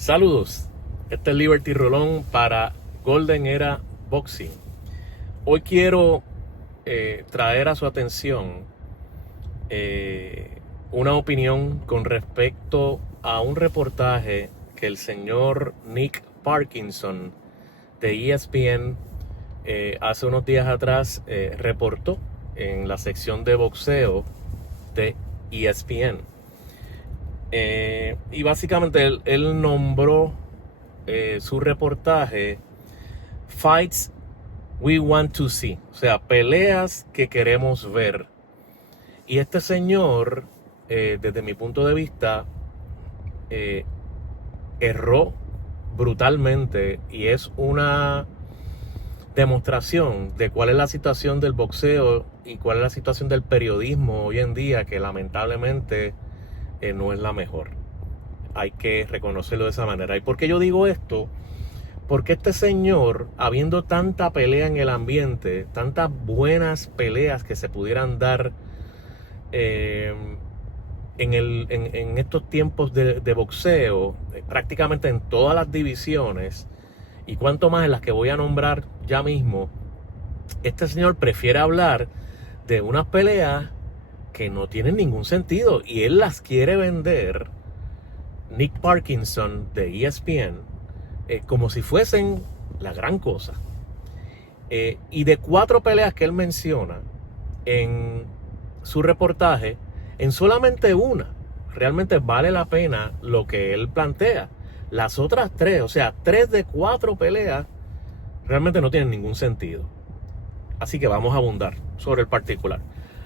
Saludos, este es Liberty Rolón para Golden Era Boxing. Hoy quiero traer a su atención una opinión con respecto a un reportaje que el señor Nick Parkinson de ESPN hace unos días atrás reportó en la sección de boxeo de ESPN. Y básicamente él nombró su reportaje Fights We Want to See, o sea, peleas que queremos ver. Y este señor, desde mi punto de vista, erró brutalmente y es una demostración de cuál es la situación del boxeo y cuál es la situación del periodismo hoy en día, que lamentablemente no es la mejor. Hay que reconocerlo de esa manera. ¿Y por qué yo digo esto? Porque este señor, habiendo tanta pelea en el ambiente, tantas buenas peleas que se pudieran dar en estos tiempos de boxeo, prácticamente en todas las divisiones, y cuanto más en las que voy a nombrar ya mismo, este señor prefiere hablar de unas peleas que no tienen ningún sentido y él las quiere vender, Nick Parkinson de ESPN, como si fuesen la gran cosa. Y de 4 peleas que él menciona en su reportaje, en solamente una realmente vale la pena lo que él plantea. Las otras 3, o sea, 3 de 4 peleas realmente no tienen ningún sentido. Así que vamos a abundar sobre el particular.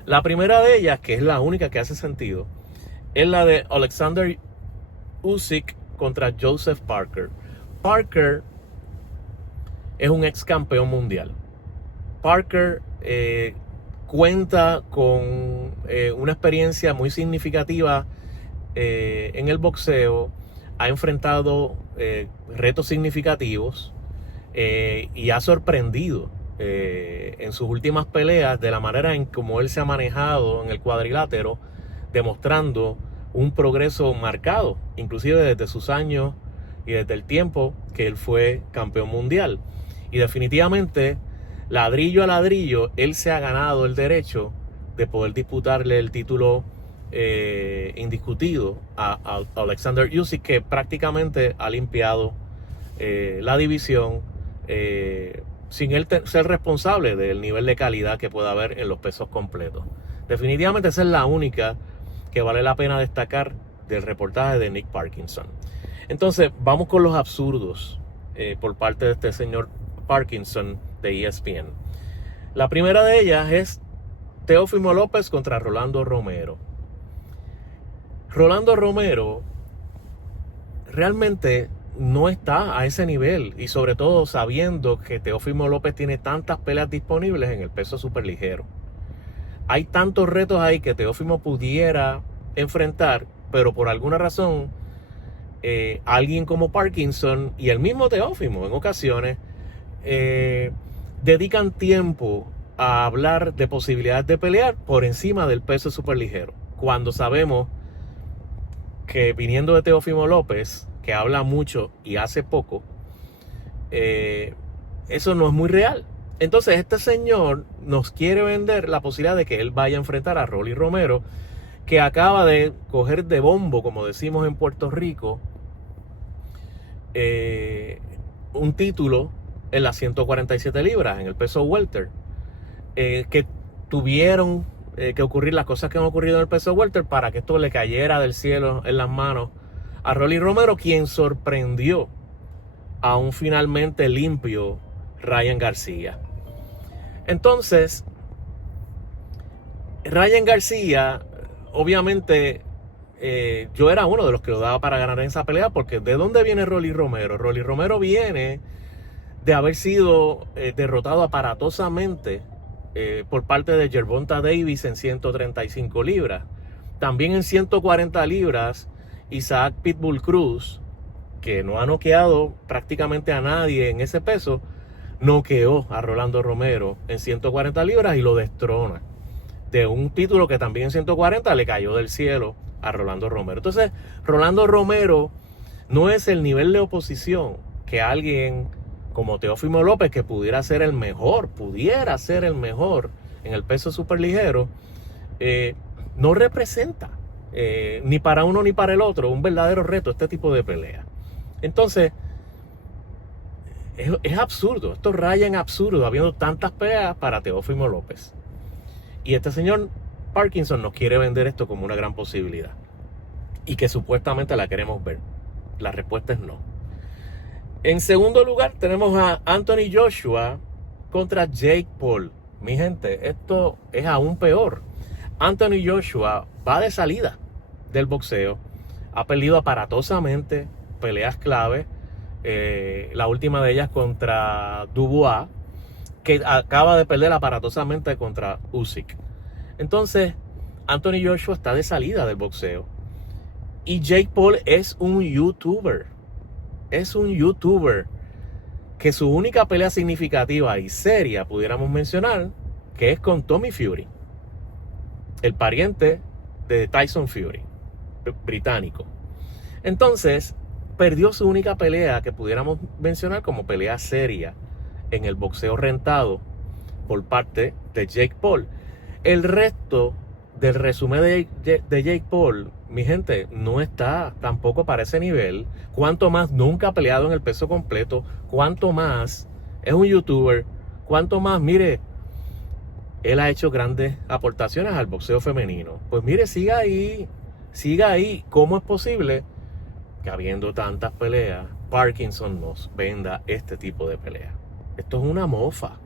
La primera de ellas, que es la única que hace sentido, es la de Alexander Usyk contra Joseph Parker. Parker es un ex campeón mundial. Parker cuenta con una experiencia muy significativa en el boxeo. Ha enfrentado retos significativos y ha sorprendido en sus últimas peleas de la manera en como él se ha manejado en el cuadrilátero, demostrando un progreso marcado, inclusive desde sus años y desde el tiempo que él fue campeón mundial. Y definitivamente, ladrillo a ladrillo, él se ha ganado el derecho de poder disputarle el título indiscutido a Alexander Usyk, que prácticamente ha limpiado la división sin él ser responsable del nivel de calidad que pueda haber en los pesos completos. Definitivamente esa es la única que vale la pena destacar del reportaje de Nick Parkinson. Entonces vamos con los absurdos por parte de este señor Parkinson de ESPN. La primera de ellas es Teófimo López contra Rolando Romero. Rolando Romero realmente no está a ese nivel, y sobre todo sabiendo que Teófimo López tiene tantas peleas disponibles en el peso superligero. Hay tantos retos ahí que Teófimo pudiera enfrentar, pero por alguna razón alguien como Parkinson y el mismo Teófimo en ocasiones dedican tiempo a hablar de posibilidades de pelear por encima del peso superligero, cuando sabemos que viniendo de Teófimo López, que habla mucho y hace poco, eso no es muy real. Entonces este señor nos quiere vender la posibilidad de que él vaya a enfrentar a Rolly Romero, que acaba de coger de bombo, como decimos en Puerto Rico, un título en las 147 libras, en el peso welter, que tuvieron que ocurrir las cosas que han ocurrido en el peso welter para que esto le cayera del cielo en las manos a Rolly Romero, quien sorprendió a un finalmente limpio Ryan García. Entonces, Ryan García, obviamente, yo era uno de los que lo daba para ganar en esa pelea, porque ¿de dónde viene Rolly Romero? Rolly Romero viene de haber sido derrotado aparatosamente por parte de Gervonta Davis en 135 libras. También en 140 libras, Isaac Pitbull Cruz, que no ha noqueado prácticamente a nadie en ese peso, noqueó a Rolando Romero en 140 libras y lo destrona de un título que también en 140 le cayó del cielo a Rolando Romero. Entonces, Rolando Romero no es el nivel de oposición que alguien como Teófimo López, que pudiera ser el mejor en el peso superligero, no representa ni para uno ni para el otro un verdadero reto este tipo de pelea. Entonces, es absurdo, esto raya en absurdo, habiendo tantas peleas para Teófimo López. Y este señor Parkinson nos quiere vender esto como una gran posibilidad y que supuestamente la queremos ver. La respuesta es no. En segundo lugar tenemos a Anthony Joshua contra Jake Paul. Mi gente, esto es aún peor. Anthony Joshua va de salida del boxeo, ha perdido aparatosamente peleas clave, la última de ellas contra Dubois, que acaba de perder aparatosamente contra Usyk. Entonces, Anthony Joshua está de salida del boxeo. Y Jake Paul es un youtuber. Es un youtuber que su única pelea significativa y seria, pudiéramos mencionar, que es con Tommy Fury, el pariente de Tyson Fury, británico. Entonces, perdió su única pelea que pudiéramos mencionar como pelea seria en el boxeo rentado por parte de Jake Paul. El resto del resumen de Jake Paul, mi gente, no está tampoco para ese nivel. Cuanto más nunca ha peleado en el peso completo, cuanto más es un youtuber, cuanto más, mire, él ha hecho grandes aportaciones al boxeo femenino. Pues mire, siga ahí. ¿Cómo es posible que habiendo tantas peleas, Parkinson nos venda este tipo de peleas? Esto es una mofa.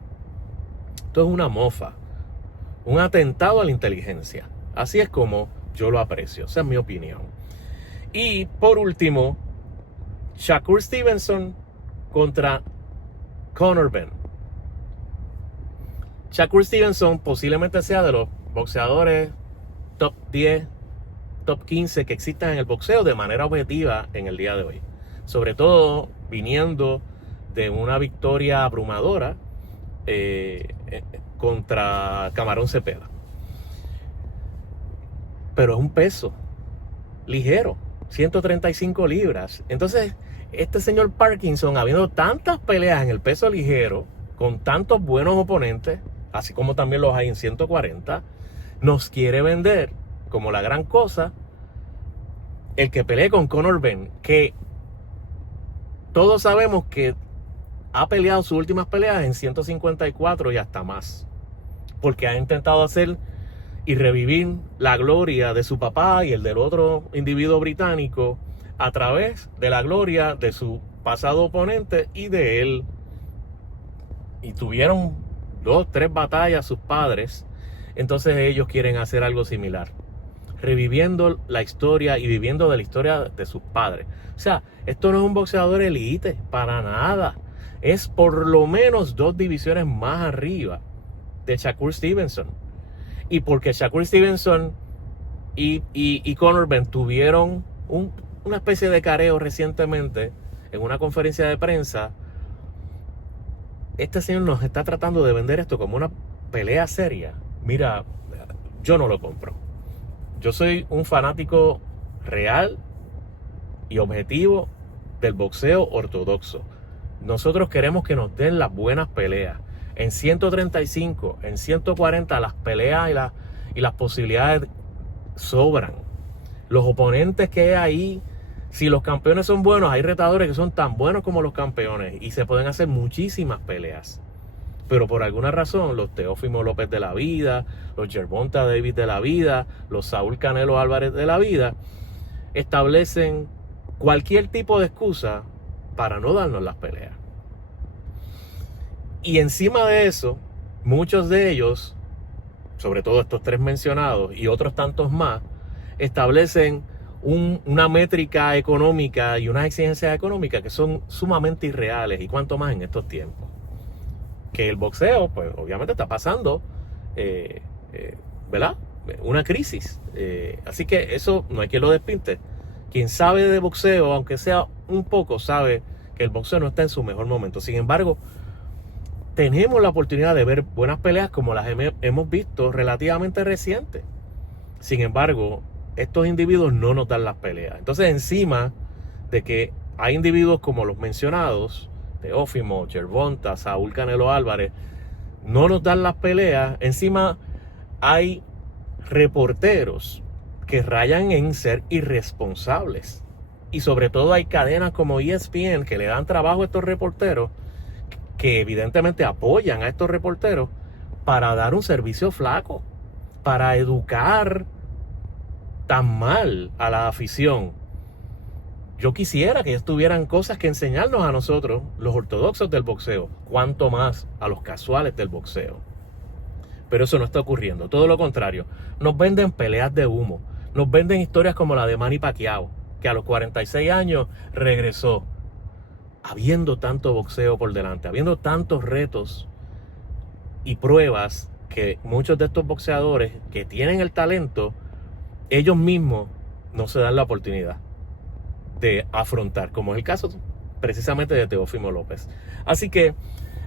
Un atentado a la inteligencia. Así es como yo lo aprecio. Esa es mi opinión. Y por último, Shakur Stevenson contra Conor Benn. Shakur Stevenson posiblemente sea de los boxeadores top 10, top 15 que existan en el boxeo de manera objetiva en el día de hoy. Sobre todo viniendo de una victoria abrumadora contra Camarón Cepeda. Pero es un peso ligero, 135 libras. Entonces, este señor Parkinson, habiendo tantas peleas en el peso ligero, con tantos buenos oponentes, así como también los hay en 140, nos quiere vender como la gran cosa el que pelee con Conor Benn, que todos sabemos que ha peleado sus últimas peleas en 154 y hasta más, porque ha intentado hacer y revivir la gloria de su papá y el del otro individuo británico a través de la gloria de su pasado oponente y de él. Y tuvieron 2, 3 batallas sus padres. Entonces ellos quieren hacer algo similar, reviviendo la historia y viviendo de la historia de sus padres. O sea, esto no es un boxeador elite, para nada. Es por lo menos 2 divisiones más arriba de Shakur Stevenson. Y porque Shakur Stevenson y Conor Benn tuvieron una especie de careo recientemente en una conferencia de prensa, este señor nos está tratando de vender esto como una pelea seria. Mira, yo no lo compro. Yo soy un fanático real y objetivo del boxeo ortodoxo. Nosotros queremos que nos den las buenas peleas. En 135, en 140 las peleas y las posibilidades sobran. Los oponentes que hay ahí, si los campeones son buenos, hay retadores que son tan buenos como los campeones y se pueden hacer muchísimas peleas. Pero por alguna razón, los Teófimo López de la vida, los Gervonta Davis de la vida, los Saúl Canelo Álvarez de la vida, establecen cualquier tipo de excusa para no darnos las peleas. Y encima de eso, muchos de ellos, sobre todo estos 3 mencionados y otros tantos más, establecen una métrica económica y unas exigencias económicas que son sumamente irreales, y cuanto más en estos tiempos. Que el boxeo, pues obviamente está pasando, ¿verdad? Una crisis. Así que eso no hay quien lo despinte. Quien sabe de boxeo, aunque sea un poco, sabe que el boxeo no está en su mejor momento. Sin embargo, tenemos la oportunidad de ver buenas peleas como las hemos visto relativamente recientes. Sin embargo, estos individuos no nos dan las peleas. Entonces, encima de que hay individuos como los mencionados, Teófimo, Gervonta, Saúl Canelo Álvarez, no nos dan las peleas. Encima hay reporteros que rayan en ser irresponsables. Y sobre todo hay cadenas como ESPN que le dan trabajo a estos reporteros, que evidentemente apoyan a estos reporteros para dar un servicio flaco, para educar tan mal a la afición. Yo quisiera que ellos tuvieran cosas que enseñarnos a nosotros, los ortodoxos del boxeo, cuanto más a los casuales del boxeo. Pero eso no está ocurriendo, todo lo contrario. Nos venden peleas de humo, nos venden historias como la de Manny Pacquiao, que a los 46 años regresó, habiendo tanto boxeo por delante, habiendo tantos retos y pruebas que muchos de estos boxeadores que tienen el talento, ellos mismos no se dan la oportunidad de afrontar, como es el caso precisamente de Teófimo López. Así que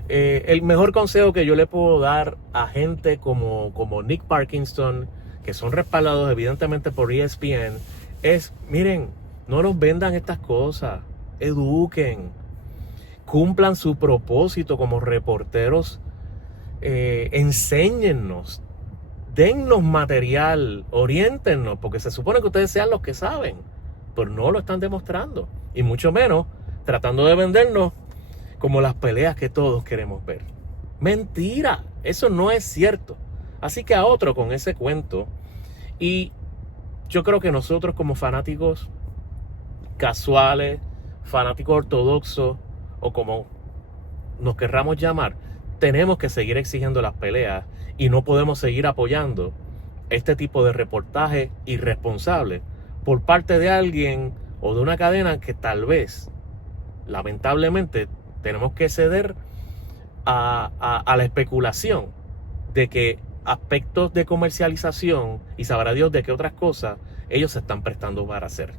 el mejor consejo que yo le puedo dar a gente como Nick Parkinson, que son respaldados evidentemente por ESPN, es, miren, no nos vendan estas cosas, eduquen, cumplan su propósito como reporteros, enséñennos, dennos material, oriéntennos, porque se supone que ustedes sean los que saben, pero no lo están demostrando, y mucho menos tratando de vendernos como las peleas que todos queremos ver. Mentira, eso no es cierto. Así que a otro con ese cuento. Y yo creo que nosotros como fanáticos casuales, fanáticos ortodoxos, o como nos querramos llamar, tenemos que seguir exigiendo las peleas y no podemos seguir apoyando este tipo de reportaje irresponsable por parte de alguien o de una cadena que tal vez, lamentablemente, tenemos que ceder a la especulación de que aspectos de comercialización y sabrá Dios de qué otras cosas ellos se están prestando para hacer.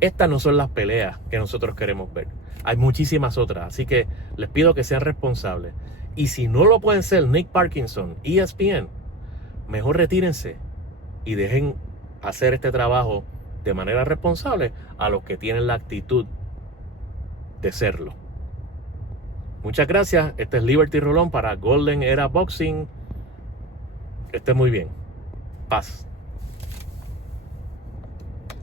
Estas no son las peleas que nosotros queremos ver. Hay muchísimas otras, así que les pido que sean responsables. Y si no lo pueden ser Nick Parkinson, ESPN, mejor retírense y dejen hacer este trabajo de manera responsable a los que tienen la actitud de serlo. Muchas gracias. Este es Liberty Rolón para Golden Era Boxing. Que esté muy bien. Paz.